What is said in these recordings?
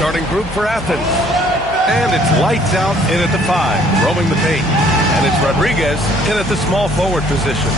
starting group for Athens. And it's lights out in at the 5, roaming the paint. And it's Rodriguez in at the small forward position.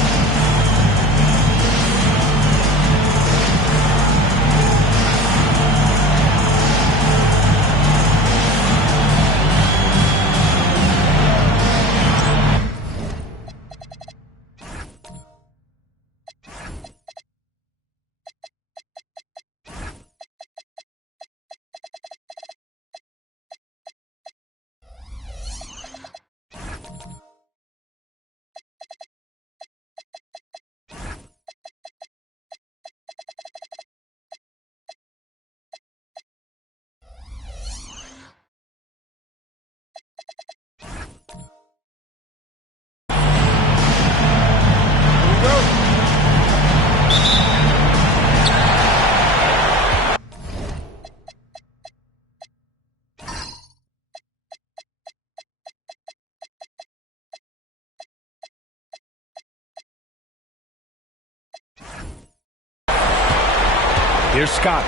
Here's Scott.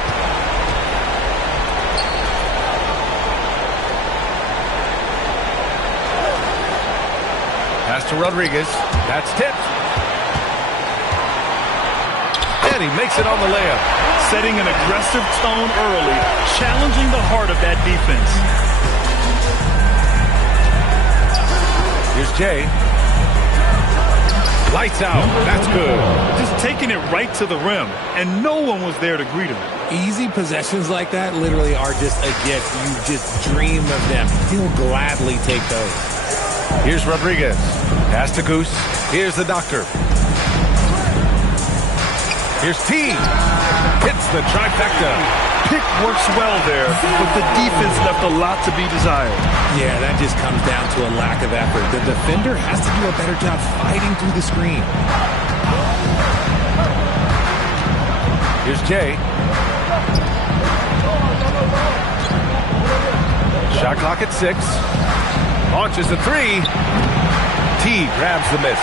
Pass to Rodriguez. That's tipped. And he makes it on the layup. Setting an aggressive tone early, challenging the heart of that defense. Here's Jay. Lights out. That's good. Just taking it right to the rim, and no one was there to greet him. Easy possessions like that literally are just a gift. You just dream of them. He'll gladly take those. Here's Rodriguez. Pass to Goose. Here's the doctor. Here's T. Hits the trifecta. Pick works well there, but the defense left a lot to be desired. Yeah, that just comes down to a lack of effort. The defender has to do a better job fighting through the screen. Here's Jay. Shot clock at 6. Launches a 3. T grabs the miss.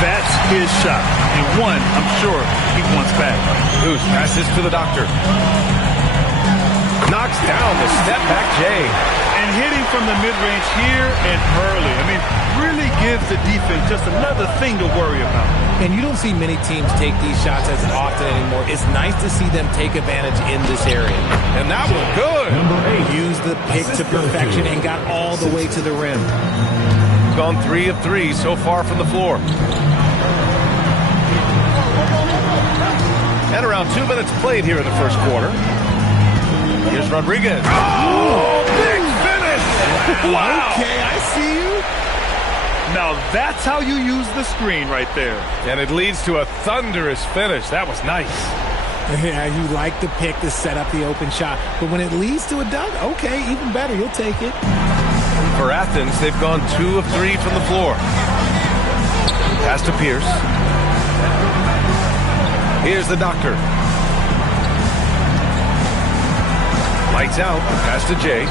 That's his shot, and one I'm sure he wants back. Goose passes to the doctor. Knocks down the step-back Jay. And hitting from the mid-range here and early. I mean, really gives the defense just another thing to worry about. And you don't see many teams take these shots as often anymore. It's nice to see them take advantage in this area. And that was good. Used the pick to perfection and got all the way to the rim. Gone 3 of 3 so far from the floor. And around 2 minutes played here in the first quarter. Here's Rodriguez. Oh, big finish! Wow! Okay, I see you. Now that's how you use the screen right there. And it leads to a thunderous finish. That was nice. Yeah, you like the pick to set up the open shot. But when it leads to a dunk, okay, even better. You'll take it. For Athens, they've gone 2 of 3 from the floor. Pass to Pierce. Here's the doctor. Lights out. Pass to Jay.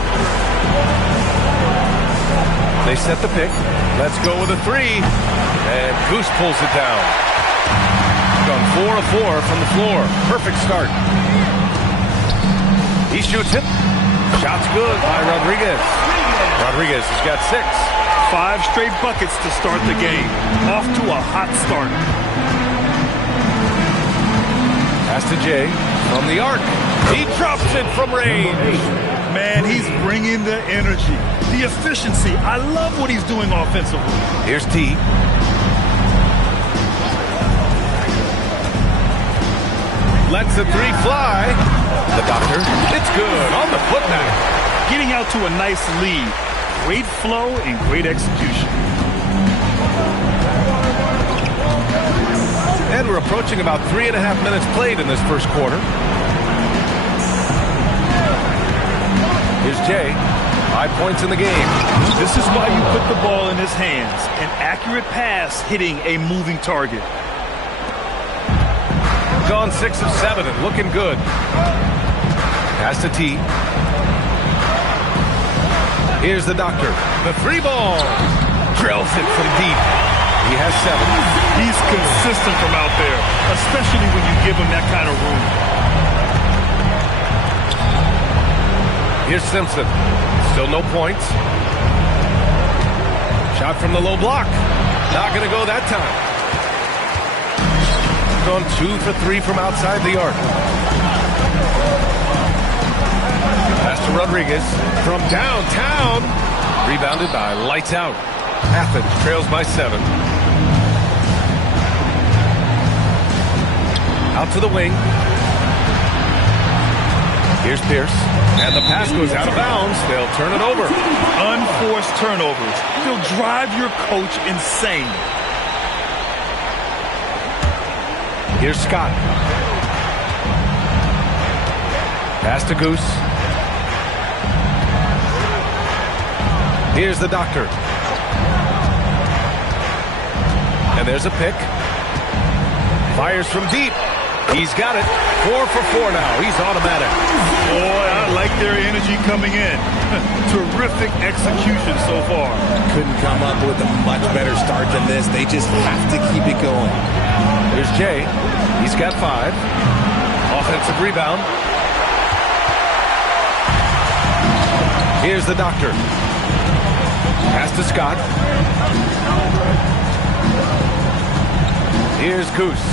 They set the pick. Let's go with a 3. And Goose pulls it down. Gone 4 of 4 from the floor. Perfect start. He shoots it. Shot's good by Rodriguez. Rodriguez has got 6. 5 straight buckets to start the game. Off to a hot start. Pass to Jay from the arc. He drops it from range. Man, he's bringing the energy, the efficiency. I love what he's doing offensively. Here's T. Lets the 3 fly. The doctor. It's good on the putback. Getting out to a nice lead. Great flow and great execution. And we're approaching about 3.5 minutes played in this first quarter. Here's Jay. 5 points in the game. This is why you put the ball in his hands. An accurate pass hitting a moving target. Gone 6 of 7 and looking good. Pass to T. Here's the doctor. The 3 ball. Drills it from deep. He has 7. He's consistent from out there, especially when you give him that kind of room. Here's Simpson. Still no points. Shot from the low block. Not going to go that time. Gone 2 for 3 from outside the arc. Pass to Rodriguez from downtown. Rebounded by Lights Out. Athens trails by 7. Out to the wing. Here's Pierce. And the pass goes out of bounds. They'll turn it over. Unforced turnovers. They'll drive your coach insane. Here's Scott. Pass to Goose. Here's the Doctor. And there's a pick. Fires from deep. He's got it. 4 for 4 now. He's automatic. Boy, I like their energy coming in. Terrific execution so far. Couldn't come up with a much better start than this. They just have to keep it going. Here's Jay. He's got 5. Offensive rebound. Here's the Doctor. Pass to Scott. Here's Goose.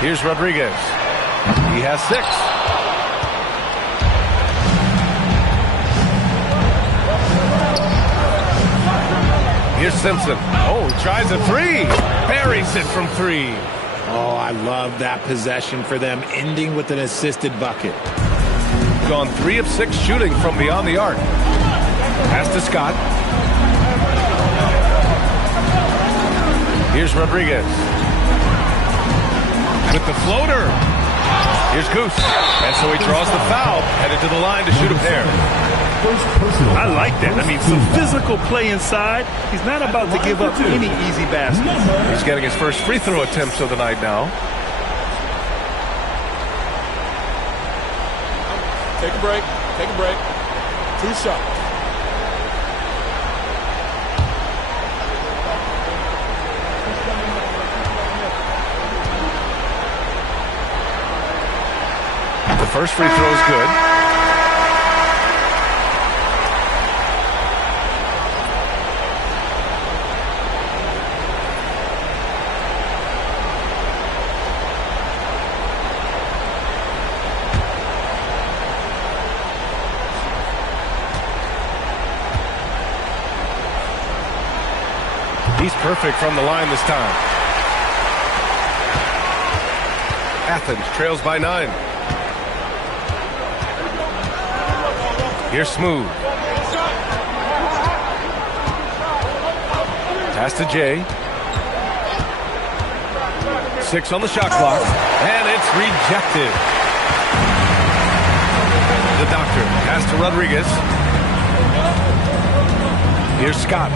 Here's Rodriguez. He has 6. Here's Simpson. Oh, he tries a 3. Buries it from 3. Oh, I love that possession for them, ending with an assisted bucket. Gone 3 of 6 shooting from beyond the arc. Pass to Scott. Here's Rodriguez. With the floater. Here's Goose. And so he draws the foul, headed to the line to shoot a pair. I like that. I mean, some physical play inside. He's not about to give up any easy baskets. He's getting his first free throw attempts of the night now. Take a break. Take a break. 2 shots. The first free throw is good. He's perfect from the line this time. Athens trails by 9. Here's Smooth. Pass to Jay. 6 on the shot clock. And it's rejected. The Doctor. Pass to Rodriguez. Here's Scott.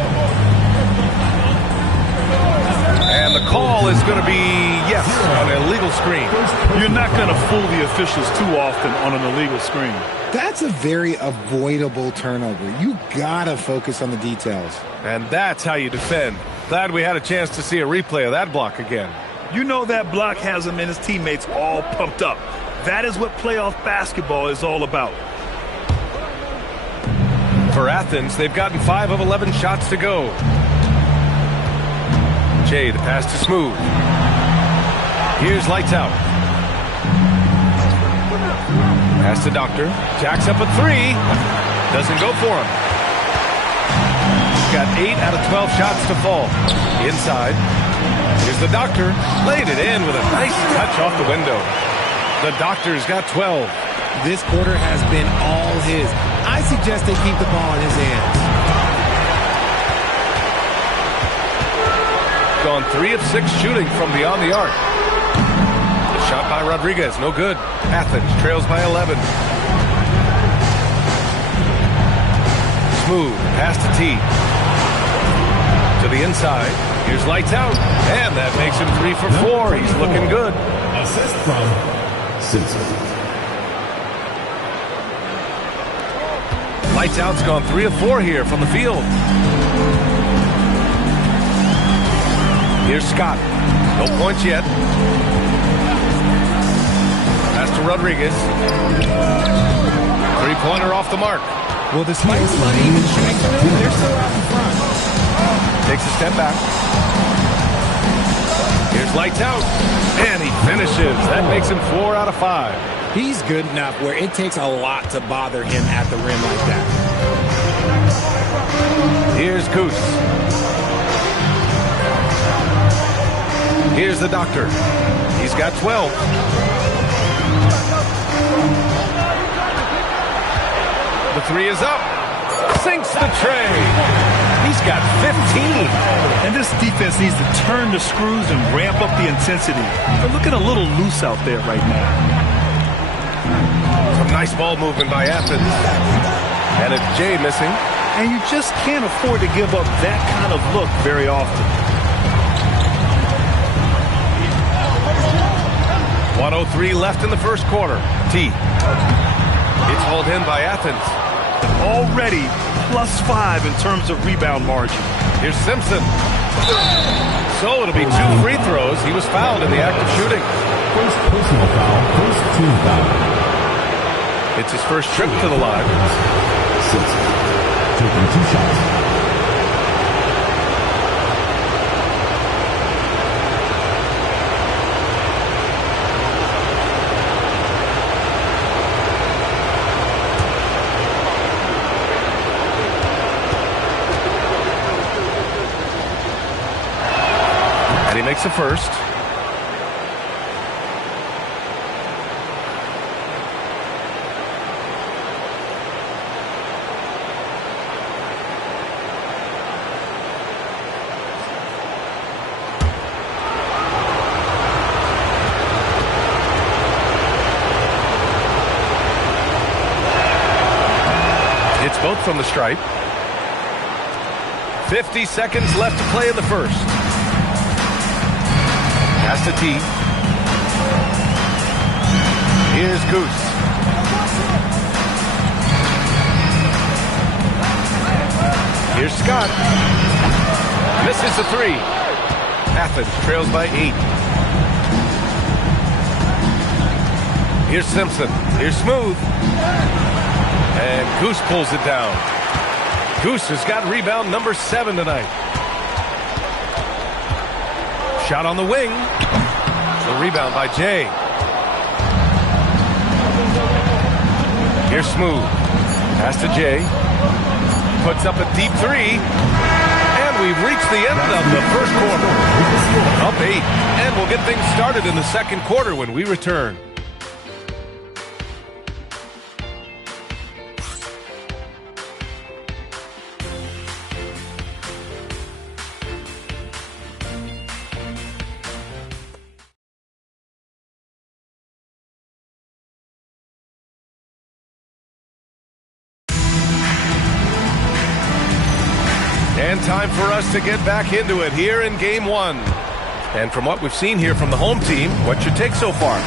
And the call is going to be, yes, an illegal screen. You're not going to fool the officials too often on an illegal screen. That's a very avoidable turnover. You gotta focus on the details. And that's how you defend. Glad we had a chance to see a replay of that block again. You know that block has him and his teammates all pumped up. That is what playoff basketball is all about. For Athens, they've gotten 5 of 11 shots to go. Jay, the pass to Smooth. Here's Lights Out. Pass to Doctor. Jacks up a 3. Doesn't go for him. Got 8 out of 12 shots to fall. Inside. Here's the Doctor. Laid it in with a nice touch off the window. The Doctor's got 12. This quarter has been all his. I suggest they keep the ball in his hands. Gone 3 of 6 shooting from beyond the arc. The shot by Rodriguez, no good. Athens trails by 11. Smooth, pass to T. To the inside. Here's Lights Out. And that makes him 3 for 4. He's looking good. Assist from Simpson. Lights Out's gone 3 of 4 here from the field. Here's Scott. No points yet. Pass to Rodriguez. Three-pointer off the mark. Well, despite some uneven shooting from him, they're still out in front. Takes a step back. Here's lights out. And he finishes. That makes him 4 out of 5. He's good enough where it takes a lot to bother him at the rim like that. Here's Goose. Here's the doctor. He's got 12. The three is up. Sinks the tray. He's got 15. And this defense needs to turn the screws and ramp up the intensity. They're looking a little loose out there right now. Some nice ball movement by Athens. And it's Jay missing. And you just can't afford to give up that kind of look very often. 1:03 left in the first quarter. T. It's hauled in by Athens. Already +5 in terms of rebound margin. Here's Simpson. So it'll be 2 free throws. He was fouled in the act of shooting. First personal foul, first team foul. It's his first trip to the line. 6. Taking 2 shots. And he makes the first. It's both from the stripe. 50 seconds left to play in the first. Pass to T. Here's Goose. Here's Scott. Misses the 3. Athens trails by 8. Here's Simpson. Here's Smooth. And Goose pulls it down. Goose has got rebound number 7 tonight. Shot on the wing. The rebound by Jay. Here's Smooth. Pass to Jay. Puts up a deep 3. And we've reached the end of the first quarter. Up 8. And we'll get things started in the second quarter when we return. And time for us to get back into it here in Game 1. And from what we've seen here from the home team, what's your take so far?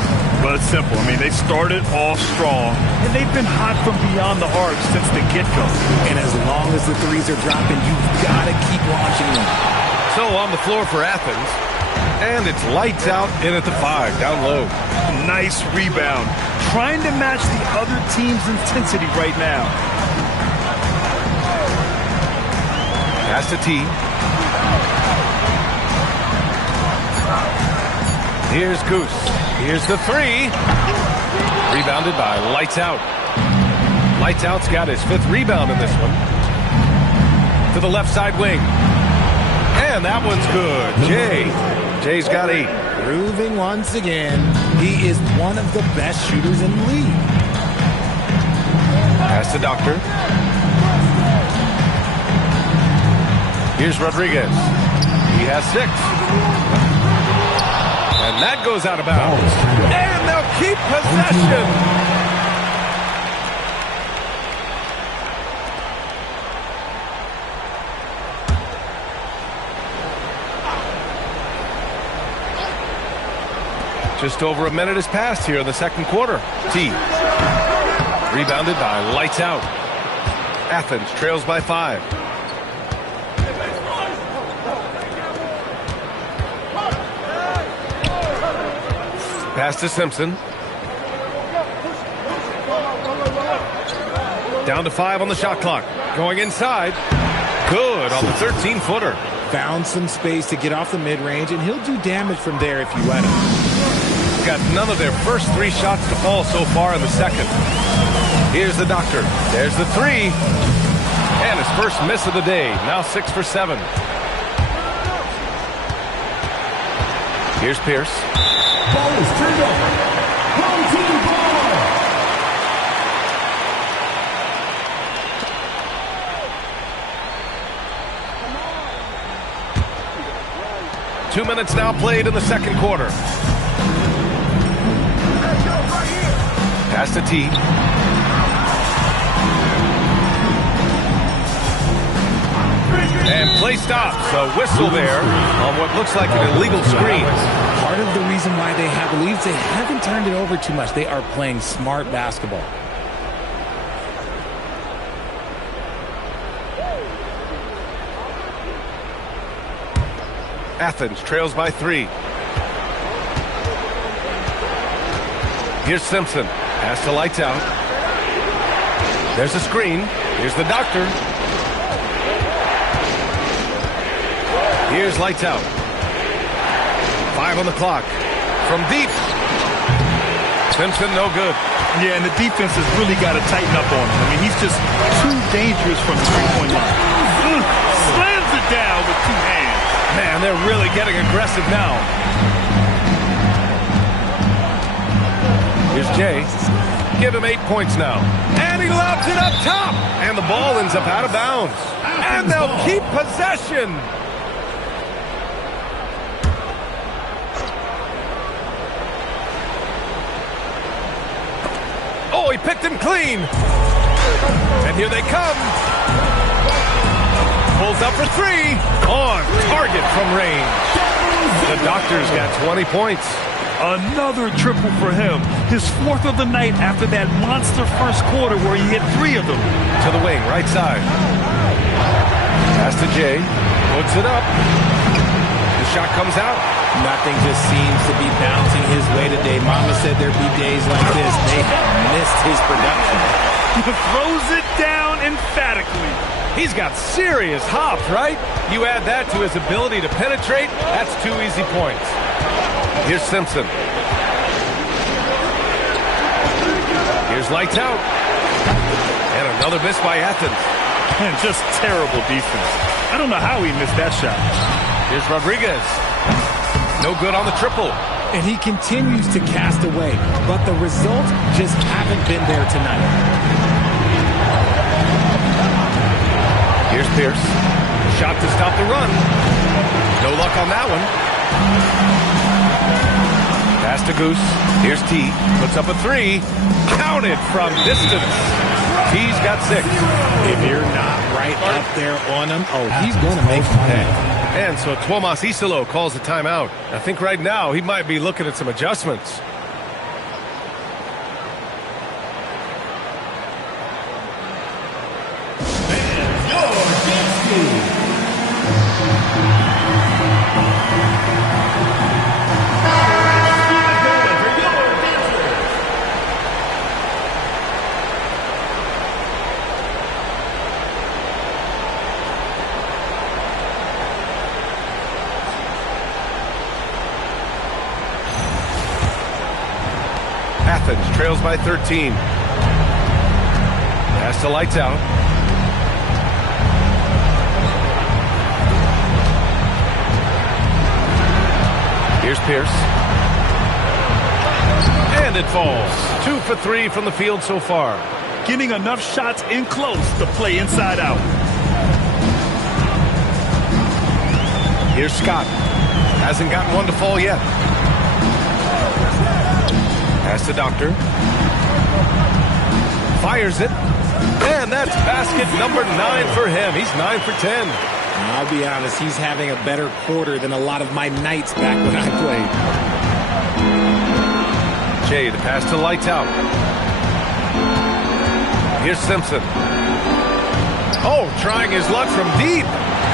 Well, it's simple. I mean, they started off strong, and they've been hot from beyond the arc since the get-go. And as long as the threes are dropping, you've got to keep launching them. So on the floor for Athens, and it's lights out in at the 5, down low. Nice rebound. Trying to match the other team's intensity right now. Pass to T. Here's Goose. Here's the 3. Rebounded by Lights Out. Lights Out's got his 5th rebound in this one. To the left side wing. And that one's good. Jay's got 8. Proving once again, he is one of the best shooters in the league. Pass to Doctor. Here's Rodriguez. He has 6. And that goes out of bounds. And they'll keep possession. Just over a minute has passed here in the second quarter. T. Rebounded by Lights Out. Athens trails by 5. Pass to Simpson. Down to 5 on the shot clock. Going inside. Good on the 13-footer. Found some space to get off the mid-range, and he'll do damage from there if you let him. Got none of their first 3 shots to fall so far in the second. Here's the doctor. There's the 3. And his first miss of the day. Now 6 for 7. Here's Pierce. Ball is turned over. Home team ball. 2 minutes now played in the second quarter. Pass to T. And play stops. A whistle there on what looks like an illegal screen. Part of the reason why they have leads, they haven't turned it over too much. They are playing smart basketball. Athens trails by 3. Here's Simpson. Pass to Lights Out. There's a screen. Here's the doctor. Here's Lights Out. 5 on the clock. From deep. Simpson, no good. Yeah, and the defense has really got to tighten up on him. I mean, he's just too dangerous from the three-point line. Slams it down with 2 hands. Man, they're really getting aggressive now. Here's Jay. Give him 8 points now. And he lobs it up top. And the ball ends up out of bounds. And they'll keep possession. Oh, he picked him clean. And here they come. Pulls up for 3. On target from range. The Doctor's got 20 points. Another triple for him. His 4th of the night after that monster first quarter where he hit 3 of them. To the wing, right side. Pass to Jay. Puts it up. The shot comes out. Nothing just seems to be bouncing his way today. Mama said there'd be days like this. They have missed his production. Throws it down emphatically. He's got serious hops, right? You add that to his ability to penetrate, that's 2 easy points. Here's Simpson. Here's Lights Out. And another miss by Athens. And just terrible defense. I don't know how he missed that shot. Here's Rodriguez. No good on the triple. And he continues to cast away, but the results just haven't been there tonight. Here's Pierce. Shot to stop the run. No luck on that one. Pass to Goose. Here's T. Puts up a 3. Counted from distance. T's got 6. If you're not right up there on him, oh, he's going to make you pay. And so Tuomas Isalo calls a timeout. I think right now he might be looking at some adjustments. Athens trails by 13. Pass to Lights Out. Here's Pierce. And it falls. 2 for 3 from the field so far. Getting enough shots in close to play inside out. Here's Scott. Hasn't gotten one to fall yet. Pass to Doctor. Fires it. And that's basket number 9 for him. He's 9 for 10. I'll be honest, he's having a better quarter than a lot of my nights back when I played. Jay, the pass to Lights Out. Here's Simpson. Oh, trying his luck from deep.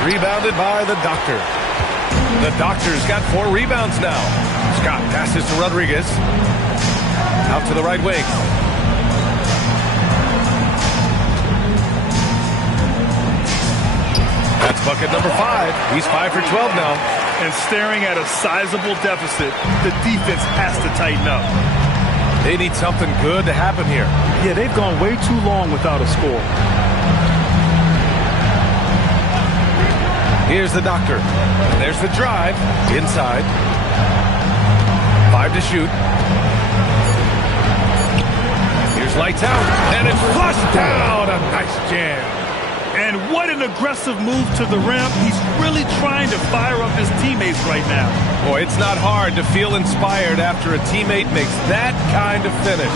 Rebounded by the Doctor. The Doctor's got 4 rebounds now. Scott passes to Rodriguez. Out to the right wing. That's bucket number 5. He's 5 for 12 now. And staring at a sizable deficit, the defense has to tighten up. They need something good to happen here. Yeah, they've gone way too long without a score. Here's the doctor. There's the drive. Inside. 5 to shoot. Here's lights out. And it's flushed down. A nice jam. And what an aggressive move to the rim. He's really trying to fire up his teammates right now. Boy, it's not hard to feel inspired after a teammate makes that kind of finish.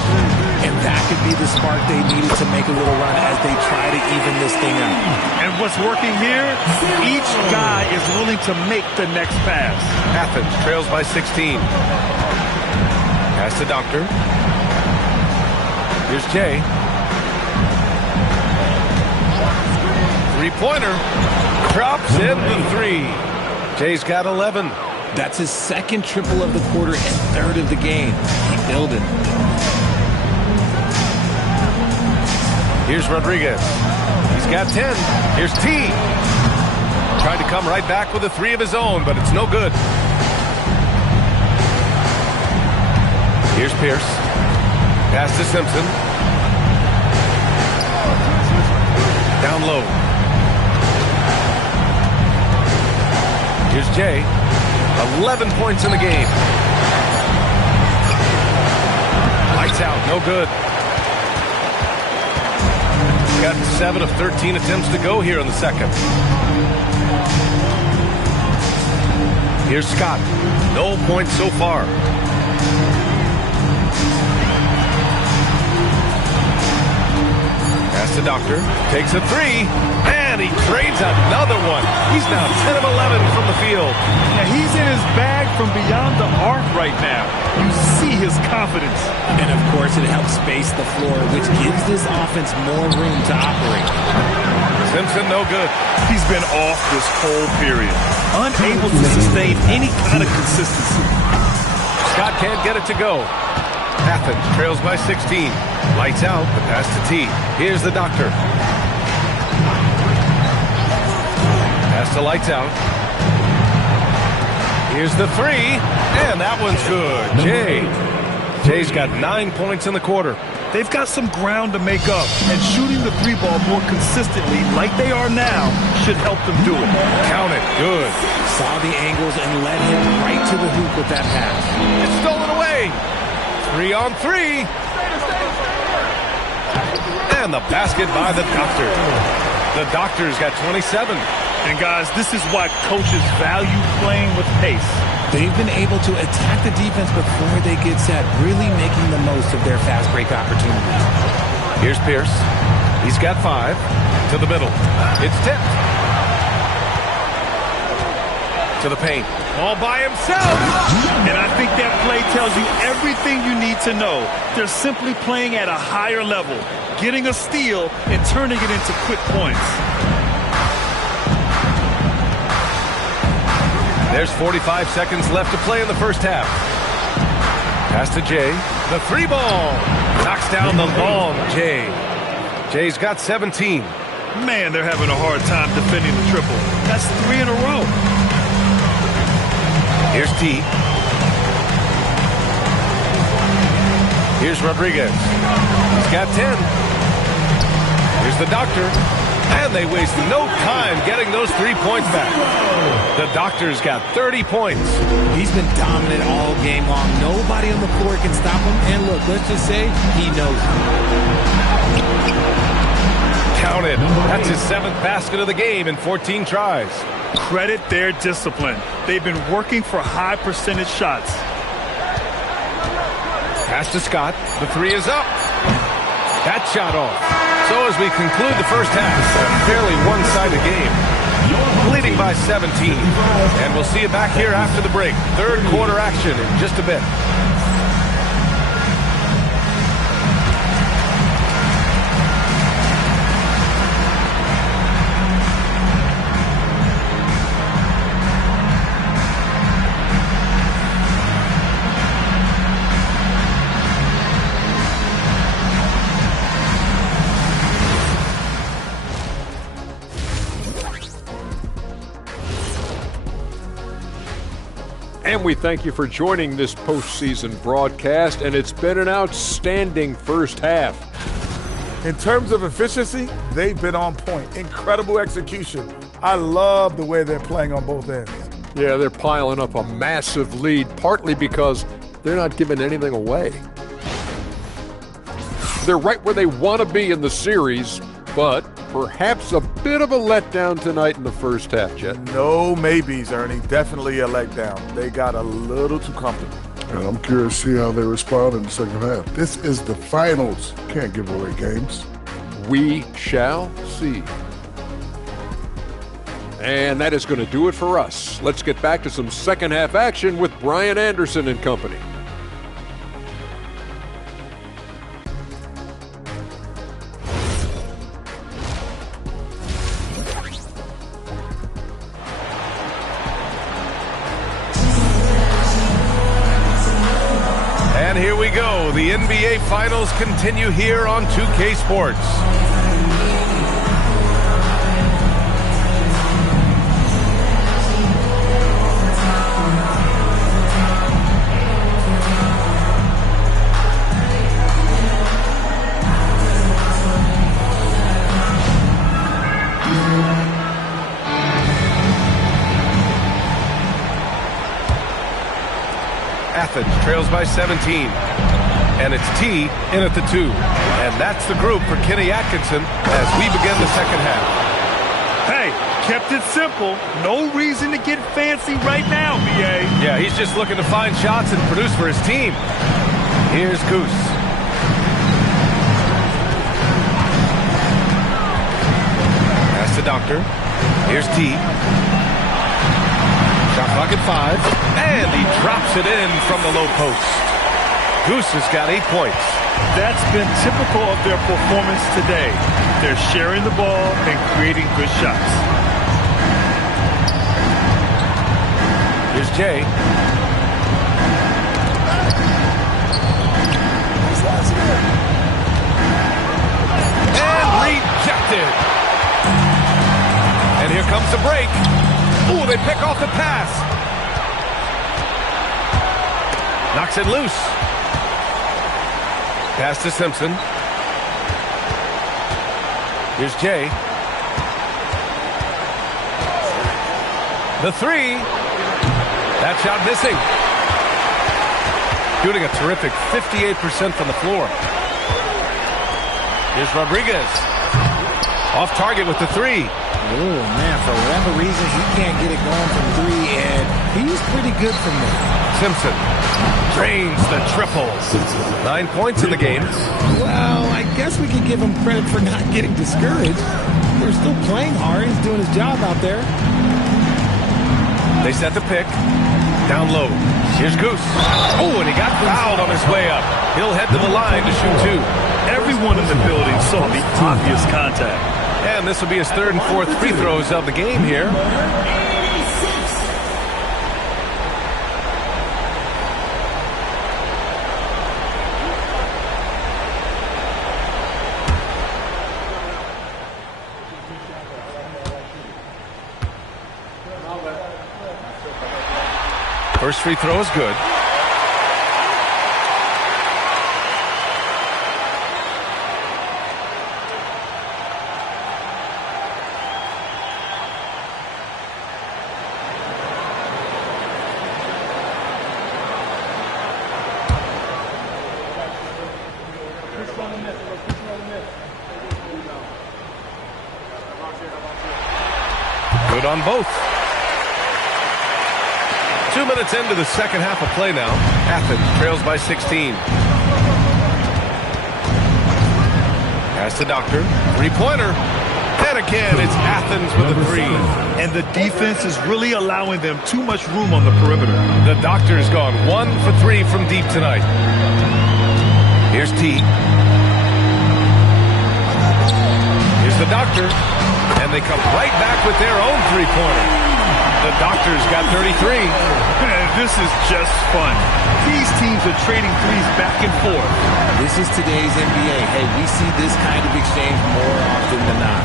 And that could be the spark they needed to make a little run as they try to even this thing out. And what's working here? Each guy is willing to make the next pass. Athens trails by 16. Pass to Doctor. Here's Jay. Three-pointer. Drops in the 3. Jay's got 11. That's his second triple of the quarter and third of the game. Keep building. Here's Rodriguez. He's got 10. Here's T. Trying to come right back with a 3 of his own, but it's no good. Here's Pierce. Pass to Simpson. Down low. Here's Jay. 11 points in the game. Lights out. No good. Got 7 of 13 attempts to go here in the second. Here's Scott. No points so far. Pass to Doctor. Takes a 3. And he trades another one. He's now 10 of 11 from the field. Yeah, he's in his bag from beyond the arc right now. You see his confidence. And of course, it helps space the floor, which gives this offense more room to operate. Simpson, no good. He's been off this whole period. Unable to sustain any kind of consistency. Scott can't get it to go. Athens trails by 16. Lights out. The pass to T. Here's the Doctor. Pass to lights out. Here's the 3. And that one's good. Jay's got 9 points in the quarter. They've got some ground to make up, and shooting the 3-ball more consistently like they are now should help them do it. Count it. Good. Saw the angles and led him right to the hoop with that pass. It's stolen away. 3 on 3. And the basket by the Doctor. The Doctor's got 27. And guys, this is why coaches value playing with pace. They've been able to attack the defense before they get set, really making the most of their fast break opportunities. Here's Pierce. He's got 5. To the middle. It's tipped. To the paint. All by himself. And I think that play tells you everything you need to know. They're simply playing at a higher level, getting a steal and turning it into quick points. There's 45 seconds left to play in the first half. Pass to Jay. The 3-ball. Knocks down the long Jay. Jay's got 17. Man, they're having a hard time defending the triple. That's 3 in a row. Here's T. Here's Rodriguez. He's got 10. Here's the Doctor. And they waste no time getting those 3 points back. The Doctor's got 30 points. He's been dominant all game long. Nobody on the floor can stop him. And look, let's just say he knows it. Count it. That's his 7th basket of the game in 14 tries. Credit their discipline. They've been working for high percentage shots. Pass to Scott. The 3 is up. That shot off. So as we conclude the first half, a fairly one-sided game. Leading by 17. And we'll see you back here after the break. Third quarter action in just a bit. And we thank you for joining this postseason broadcast, and it's been an outstanding first half. In terms of efficiency, they've been on point. Incredible execution. I love the way they're playing on both ends. Yeah, they're piling up a massive lead, partly because they're not giving anything away. They're right where they want to be in the series, but perhaps a bit of a letdown tonight in the first half, Jet. No maybes, Ernie. Definitely a letdown. They got a little too comfortable. And I'm curious to see how they respond in the second half. This is the finals. Can't give away games. We shall see. And that is going to do it for us. Let's get back to some second half action with Brian Anderson and company. And here we go. The NBA Finals continue here on 2K Sports. Athens trails by 17. And it's T in at the 2. And that's the group for Kenny Atkinson as we begin the second half. Hey, kept it simple. No reason to get fancy right now, BA. Yeah, he's just looking to find shots and produce for his team. Here's Goose. Pass to Doctor. Here's T. Shot clock at 5. And he drops it in from the low post. Goose has got 8 points. That's been typical of their performance today. They're sharing the ball and creating good shots. Here's Jay. And rejected. And here comes the break. Ooh, they pick off the pass. Knocks it loose. Pass to Simpson. Here's Jay. The 3. That shot missing. Shooting a terrific 58% from the floor. Here's Rodriguez. Off target with the 3. Oh, man, for whatever reason, he can't get it going from 3, and he's pretty good from there. Simpson drains the triple. 9 points in the game. Well, I guess we could give him credit for not getting discouraged. They're still playing hard. He's doing his job out there. They set the pick. Down low. Here's Goose. Oh, and he got fouled on his way up. He'll head to the line to shoot 2. Everyone in the building saw the obvious contact. And this will be his 3rd and 4th free throws of the game here. First free throw is good. Good on both. 2 minutes into the second half of play now. Athens trails by 16. Pass to Doctor. 3-pointer. And again, it's Athens with a 3. And the defense is really allowing them too much room on the perimeter. The Doctor's gone 1 for 3 from deep tonight. Here's T. Here's the Doctor. And they come right back with their own 3-pointer. The Doctor's got 33. Man, this is just fun. These teams are trading threes back and forth. This is today's NBA. Hey, we see this kind of exchange more often than not.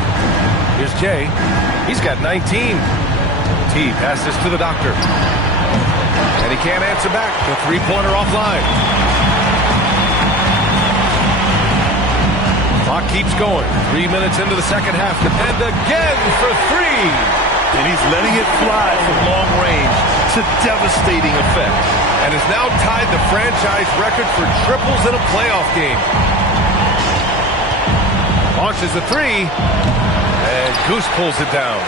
Here's Jay. He's got 19. T passes to the Doctor. And And he can't answer back. The three-pointer offline. Clock keeps going. 3 minutes into the second half. And again for three. And he's letting it fly from long range to devastating effect. And has now tied the franchise record for triples in a playoff game. Launches a three. And Goose pulls it down.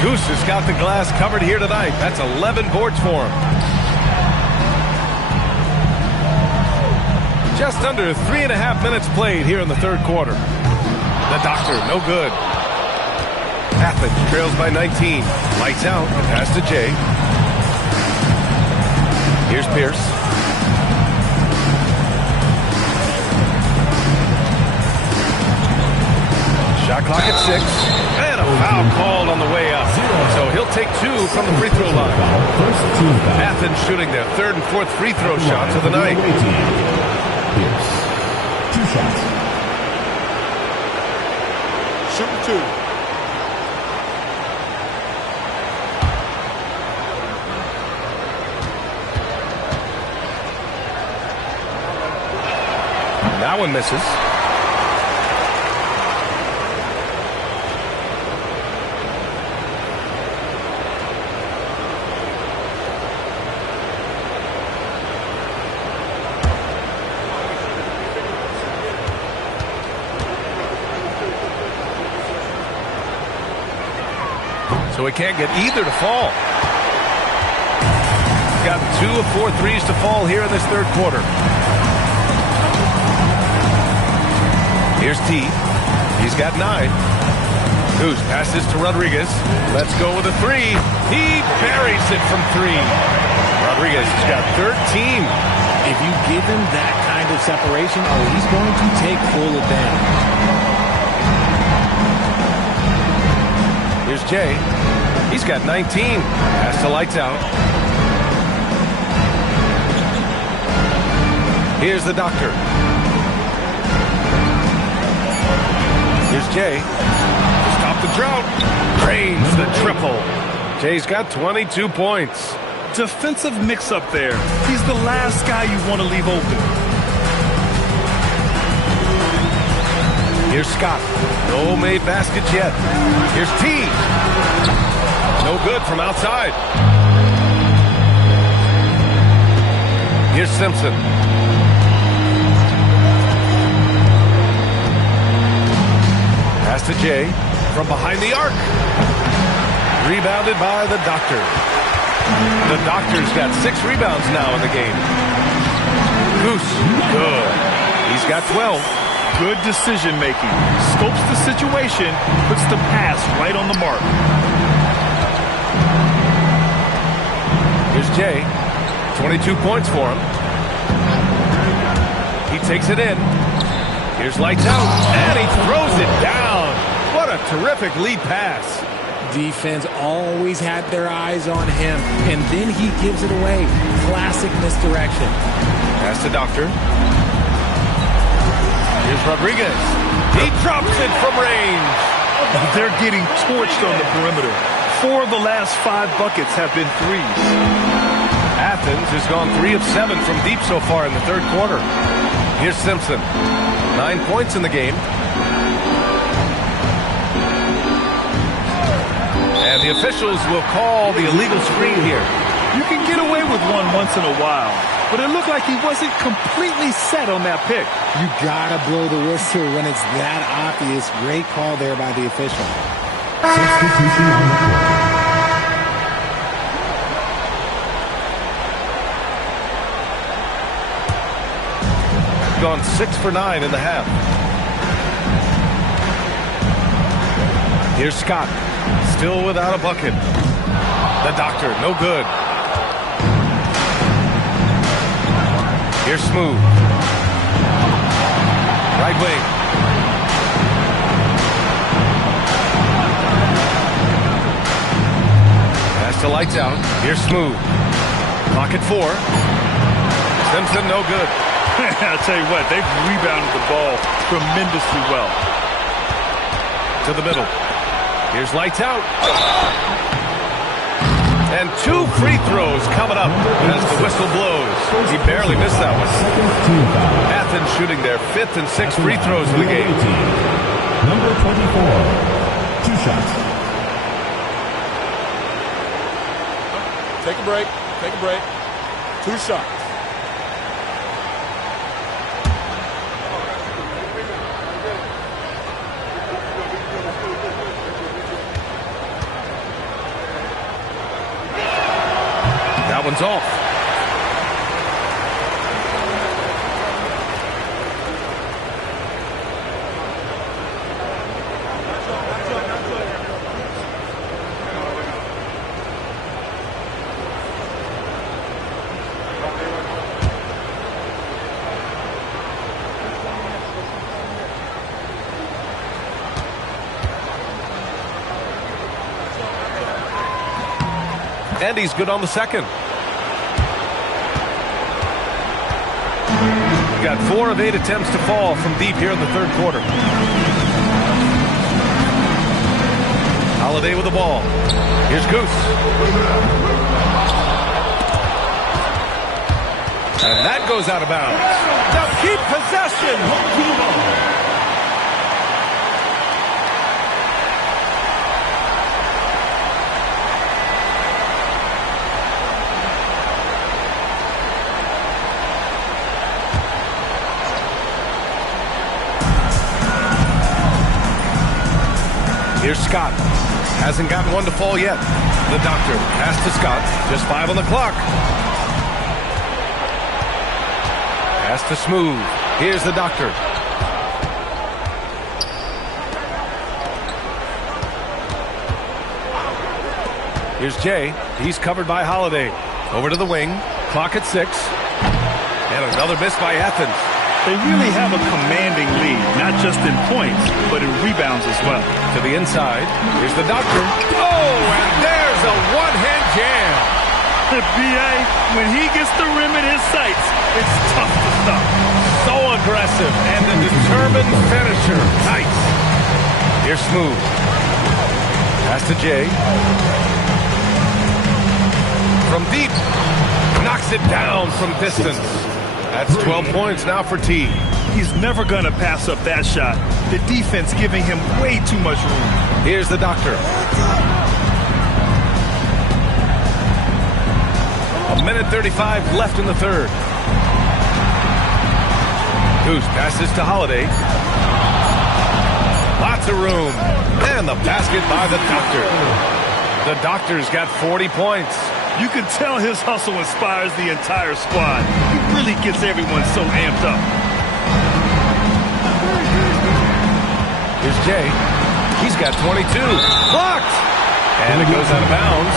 Goose has got the glass covered here tonight. That's 11 boards for him. Just under 3.5 minutes played here in the third quarter. The Doctor, no good. Athens trails by 19. Lights out. Pass to Jay. Here's Pierce. Shot clock at 6. And a foul called on the way up. So he'll take 2 from the free throw line. Athens shooting their third and fourth free throw shots of the night. Pierce. 2 shots. Shooting 2. That one misses. So he can't get either to fall. He's got 2 of 4 threes to fall here in this third quarter. Here's T. He's got 9. Goose passes to Rodriguez. Let's go with a 3. He buries it from 3. Rodriguez has got 13. If you give him that kind of separation, he's going to take full advantage. Here's Jay. He's got 19. Pass to Lights Out. Here's the Doctor. Here's Jay. To stop the drought. Drains the triple. Jay's got 22 points. Defensive mix-up there. He's the last guy you want to leave open. Here's Scott. No made baskets yet. Here's T. No good from outside. Here's Simpson. Pass to Jay from behind the arc. Rebounded by the Doctor. The Doctor's got 6 rebounds now in the game. Goose, good. He's got 12. Good decision-making. Scopes the situation, puts the pass right on the mark. Here's Jay. 22 points for him. He takes it in. Here's Lights Out. And he throws it down. What a terrific lead pass. Defense always had their eyes on him, and then he gives it away. Classic misdirection. Pass to Doctor. Here's Rodriguez. He drops it from range. They're getting torched on the perimeter. 4 of the last 5 buckets have been threes. Athens has gone 3 of 7 from deep so far in the third quarter. Here's Simpson. 9 points in the game. And the officials will call the illegal screen here. You can get away with one once in a while, but it looked like he wasn't completely set on that pick. You gotta blow the whistle when it's that obvious. Great call there by the official. Substitution on the court. Gone 6 for 9 in the half. Here's Scott. Still without a bucket. The Doctor, no good. Here's Smooth. Right wing. Pass to Lights Out. Here's Smooth. Clock at 4. Simpson, no good. I'll tell you what, they've rebounded the ball tremendously well. To the middle. Here's Lights Out. And 2 free throws coming up as the whistle blows. He barely missed that one. Athens shooting their 5th and 6th free throws in the game. Number 24, 2 shots. Take a break. Take a break. 2 shots. That one's off. And he's good on the second. Got 4 of 8 attempts to fall from deep here in the third quarter. Holiday with the ball. Here's Goose. And that goes out of bounds. They'll keep possession. Here's Scott. Hasn't gotten one to fall yet. The doctor pass to Scott. Just 5 on the clock. Pass to Smooth. Here's the doctor. Here's Jay. He's covered by Holiday. Over to the wing. Clock at 6. And another miss by Athens. They really have a commanding lead, not just in points, but in rebounds as well. To the inside. Here's the doctor. Oh, and there's a one-hand jam. The BA, when he gets the rim in his sights, it's tough to stop. So aggressive and a determined finisher. Nice. Here's Smooth. Pass to Jay. From deep. Knocks it down from distance. That's 12 points now for T. He's never going to pass up that shot. The defense giving him way too much room. Here's the doctor. A minute 35 left in the third. Goose passes to Holiday. Lots of room. And the basket by the doctor. The doctor's got 40 points. You can tell his hustle inspires the entire squad. He really gets everyone so amped up. Here's Jay. He's got 22. Blocked! And it goes out of bounds.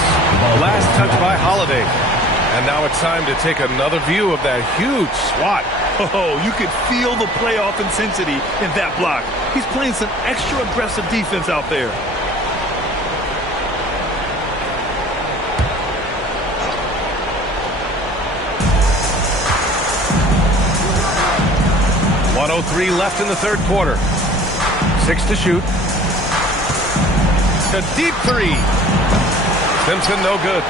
Last touch by Holiday. And now it's time to take another view of that huge swat. Oh, you could feel the playoff intensity in that block. He's playing some extra aggressive defense out there. .03 left in the third quarter. 6 to shoot. A deep 3. Simpson no good.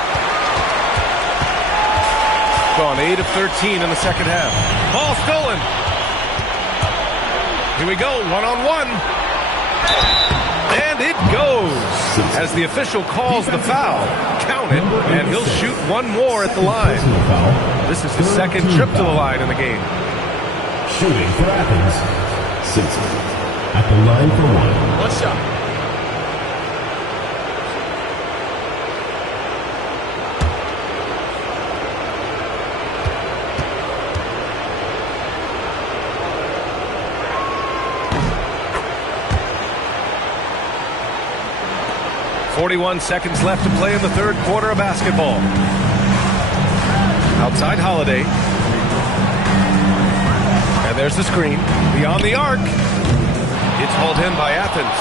Gone 8 of 13 in the second half. Ball stolen. Here we go, 1-on-1. And it goes. As the official calls the foul. Count it, and he'll shoot one more at the line. This is his second trip to the line in the game. Shooting for Athens, Simpson at the line for 1. One shot. .41 seconds left to play in the third quarter of basketball. Outside Holiday. And there's the screen. Beyond the arc. It's hauled in by Athens.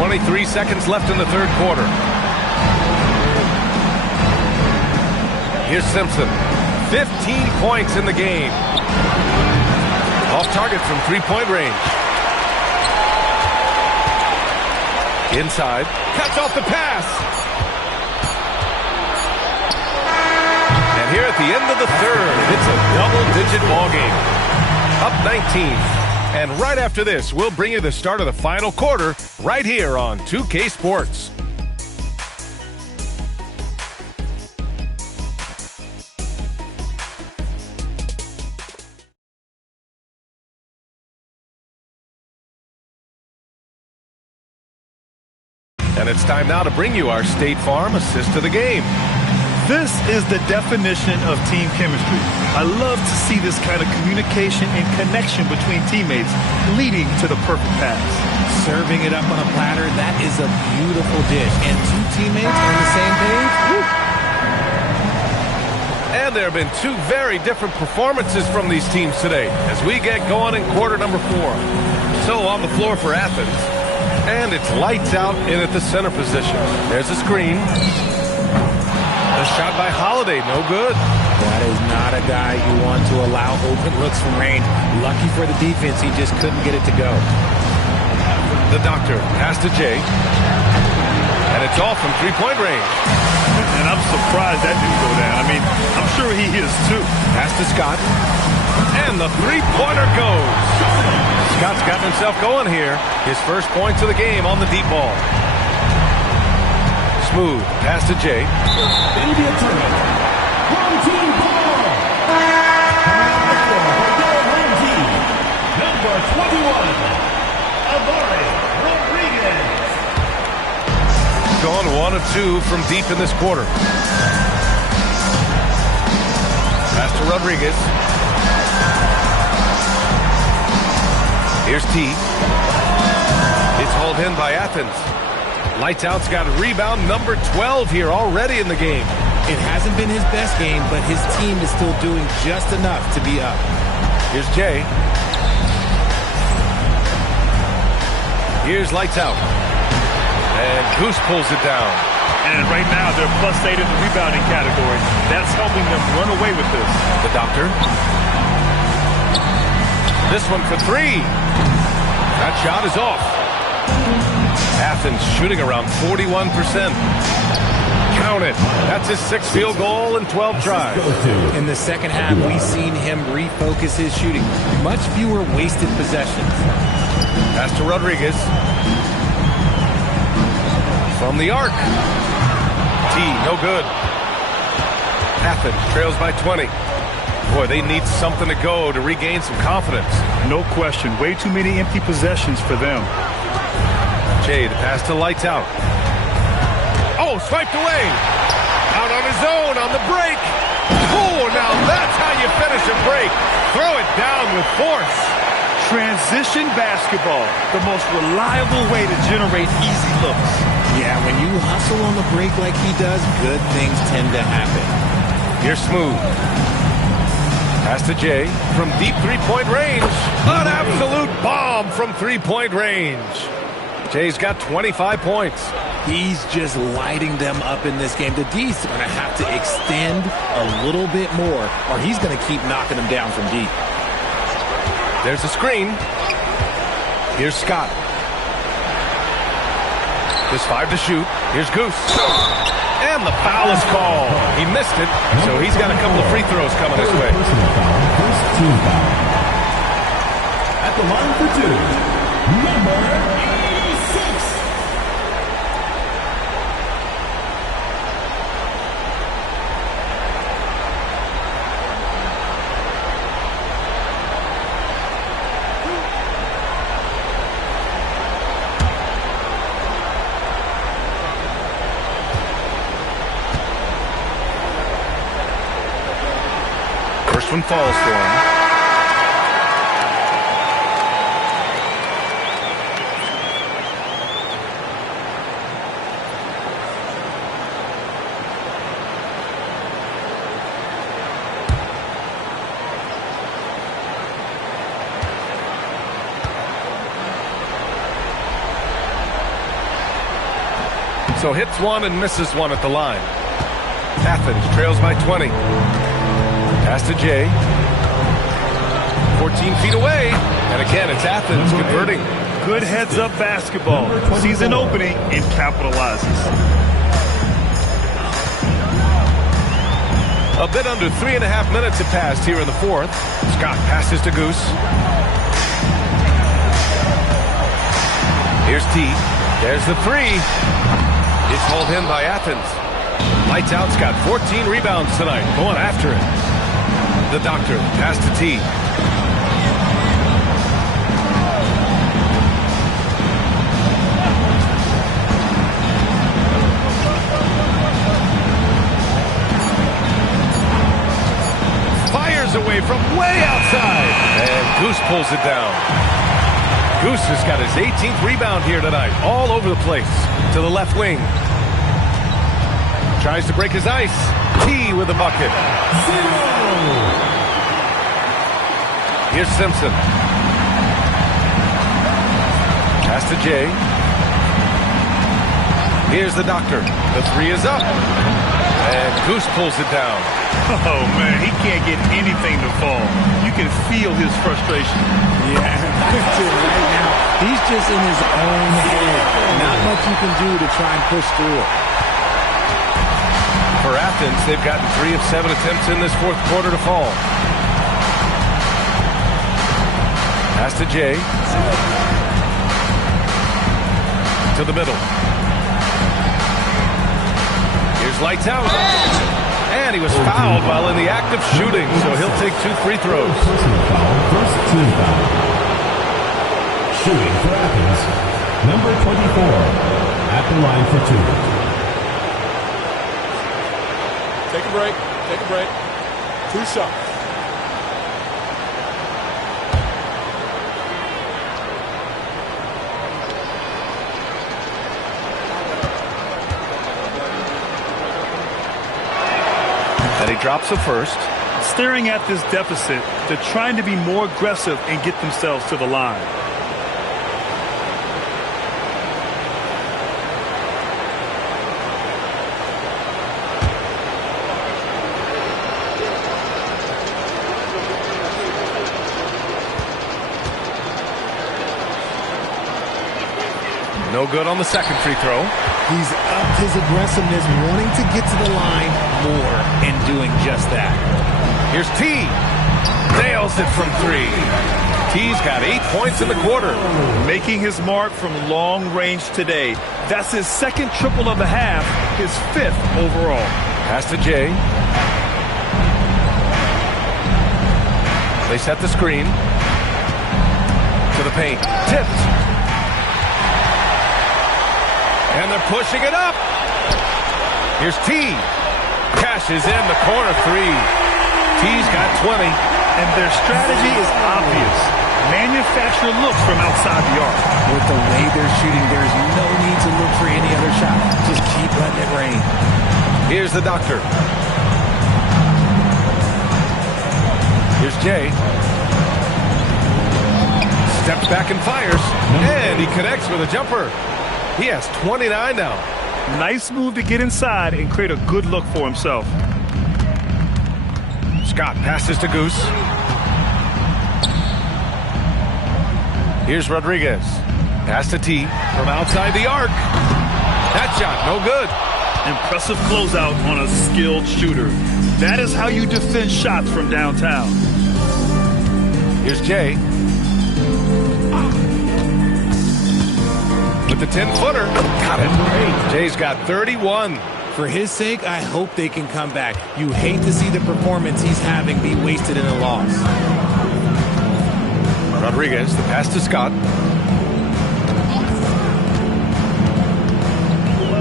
23 seconds left in the third quarter. Here's Simpson. 15 points in the game. Off target from 3-point range. Inside. Cuts off the pass. And here at the end of the third, it's a double-digit ball game. Up 19. And right after this, we'll bring you the start of the final quarter right here on 2K Sports. And it's time now to bring you our State Farm assist to the game. This is the definition of team chemistry. I love to see this kind of communication and connection between teammates leading to the perfect pass. Serving it up on a platter, that is a beautiful dish. And two teammates on the same page. Woo. And there have been two very different performances from these teams today as we get going in quarter number 4. So on the floor for Athens. And it's lights out in at the center position. There's a screen. A shot by Holiday, no good. That is not a guy you want to allow open looks from range. Lucky for the defense, he just couldn't get it to go. The Doctor pass to Jay. And it's off from three-point range. And I'm surprised that didn't go down. I mean, I'm sure he is too. Pass to Scott. And the three-pointer goes. Scott's gotten himself going here. His first points of the game on the deep ball. Smooth pass to Jay. India tournament. Home team ball. Home team. Number 21. Avare Rodriguez. Gone 1 of 2 from deep in this quarter. Pass to Rodriguez. Here's T. It's hauled in by Athens. Lights out's got a rebound number 12 here already in the game. It hasn't been his best game, but his team is still doing just enough to be up. Here's Jay. Here's Lights out. And Goose pulls it down. And right now, they're +8 in the rebounding category. That's helping them run away with this. The Doctor. This one for 3. That shot is off. Athens shooting around 41%. Count it. That's his 6th field goal in 12 tries. In the second half, we've seen him refocus his shooting. Much fewer wasted possessions. Pass to Rodriguez. From the arc. T, no good. Athens trails by 20. Boy, they need something to go to regain some confidence. No question. Way too many empty possessions for them. Jay, the pass to Lights out. Oh, swiped away. Out on his own on the break. Oh, now that's how you finish a break. Throw it down with force. Transition basketball, the most reliable way to generate easy looks. Yeah, when you hustle on the break like he does, good things tend to happen. Here's Smooth. Pass to Jay from deep three-point range. An absolute bomb from three-point range. Jay's got 25 points. He's just lighting them up in this game. The D's are going to have to extend a little bit more, or he's going to keep knocking them down from deep. There's a screen. Here's Scott. There's 5 to shoot. Here's Goose. And the foul is called. He missed it, so he's got a couple of free throws coming his way. First team foul. At the line for 2, number 86. First one falls for him. So hits one and misses one at the line. Athens trails by 20. Pass to Jay. 14 feet away. And again, it's Athens converting. Good heads-up basketball. Sees an opening and capitalizes. A bit under 3.5 minutes have passed here in the fourth. Scott passes to Goose. Here's T. There's the three. It's hauled in by Athens. Lights Out's got 14 rebounds tonight. Going after it. The Doctor pass to T. Fires away from way outside. And Goose pulls it down. Goose has got his 18th rebound here tonight. All over the place. To the left wing. Tries to break his ice. T with the bucket. Here's Simpson. Pass to Jay. Here's the Doctor. The three is up. And Goose pulls it down. Oh, man, he can't get anything to fall. You can feel his frustration. Yeah, right now, he's just in his own head. Not much you can do to try and push through it. For Athens, they've gotten 3 of 7 attempts in this fourth quarter to fall. Pass to Jay. To the middle. Here's Lights Out. And he was fouled while in the act of shooting, so he'll take 2 free throws. First team foul. Shooting for Athens, number 24, at the line for 2. Take a break. Take a break. 2 shots. And he drops the first. Staring at this deficit, they're trying to be more aggressive and get themselves to the line. No good on the second free throw. He's upped his aggressiveness, wanting to get to the line more and doing just that. Here's T. Nails it from 3. T's got 8 points in the quarter. Making his mark from long range today. That's his second triple of the half, his 5th overall. Pass to Jay. They set the screen. To the paint. Tipped. And they're pushing it up. Here's T. Cashes in the corner 3. T's got 20. And their strategy is obvious. Manufacture looks from outside the arc. With the way they're shooting, there's no need to look for any other shot. Just keep letting it rain. Here's the Doctor. Here's Jay. Steps back and fires. And he connects with a jumper. He has 29 now. Nice move to get inside and create a good look for himself. Scott passes to Goose. Here's Rodriguez. Pass to T from outside the arc. That shot, no good. Impressive closeout on a skilled shooter. That is how you defend shots from downtown. Here's Jay. With the 10-footer. Got it. Jay's got 31. For his sake, I hope they can come back. You hate to see the performance he's having be wasted in a loss. Rodriguez, the pass to Scott.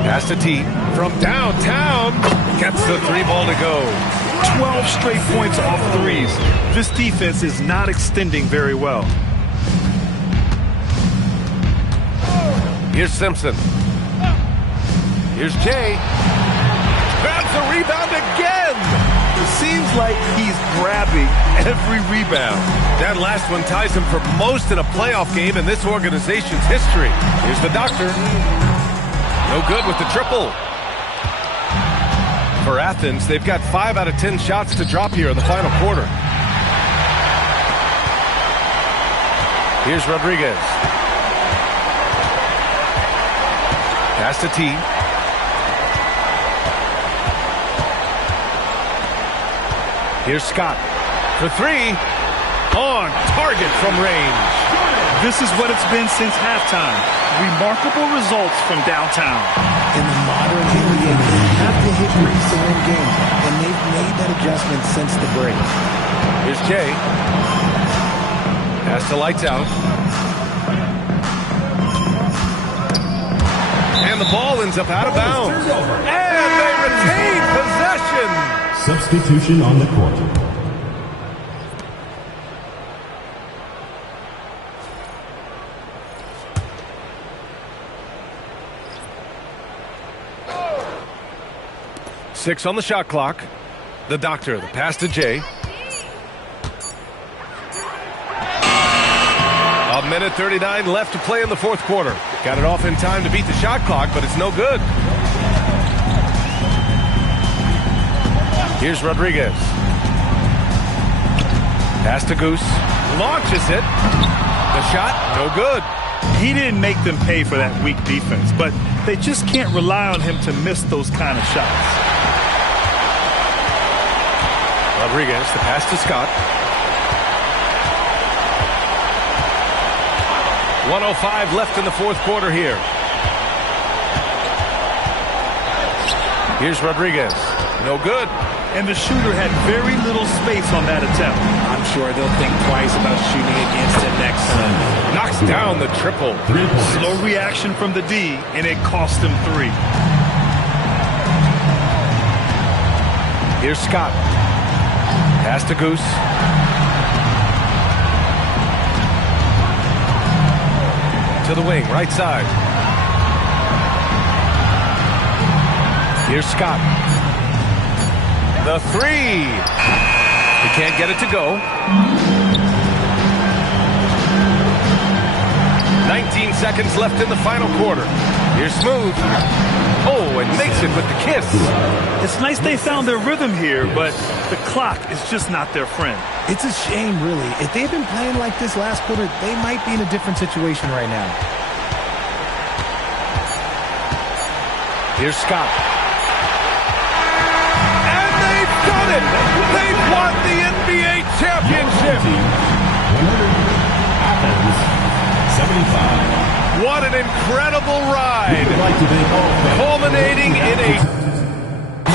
Pass to T from downtown. Gets the 3 ball to go. 12 straight points off threes. This defense is not extending very well. Here's Simpson. Here's Jay. Grabs the rebound again. It seems like he's grabbing every rebound. That last one ties him for most in a playoff game in this organization's history. Here's the Doctor. No good with the triple. For Athens, they've got 5 out of 10 shots to drop here in the final quarter. Here's Rodriguez. Pass to T. Here's Scott for three. On target from range. This is what it's been since halftime. Remarkable results from downtown. In the modern NBA, they have to hit threes to win games, and they've made that adjustment since the break. Here's Jay. Pass to Lights Out. And the ball ends up out of bounds. And they retain possession. Substitution on the court. Six on the shot clock. The doctor, the pass to Jay. A minute 39 left to play in the fourth quarter. Got it off in time to beat the shot clock, but it's no good. Here's Rodriguez. Pass to Goose. Launches it. The shot, no good. He didn't make them pay for that weak defense, but they just can't rely on him to miss those kind of shots. Rodriguez, the pass to Scott. 1:05 left in the fourth quarter here. Here's Rodriguez. No good. And the shooter had very little space on that attempt. I'm sure they'll think twice about shooting against him next time. Knocks down the triple. Slow reaction from the D, and it cost him three. Here's Scott. Pass to Goose. To the wing, right side. Here's Scott. The three. He can't get it to go. 19 seconds left in the final quarter. Here's Smooth. Oh, and makes it with the kiss. It's nice they found their rhythm here, but the clock is just not their friend. It's a shame, really. If they'd been playing like this last quarter, they might be in a different situation right now. Here's Scott. And they've done it! They've won the NBA championship! Athens, 75. What an incredible ride! Culminating in a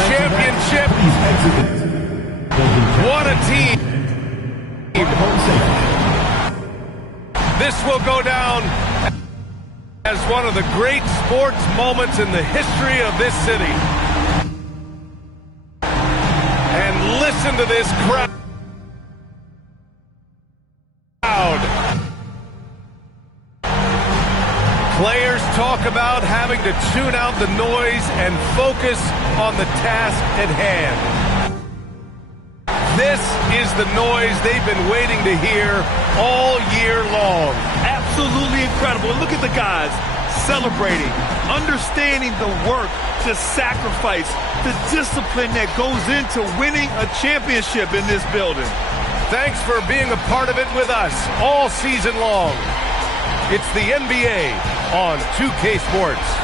championship. What a team! This will go down as one of the great sports moments in the history of this city. And listen to this crowd. Players talk about having to tune out the noise and focus on the task at hand. This is the noise they've been waiting to hear all year long. Absolutely incredible. Look at the guys celebrating, understanding the work, the sacrifice, the discipline that goes into winning a championship in this building. Thanks for being a part of it with us all season long. It's the NBA on 2K Sports.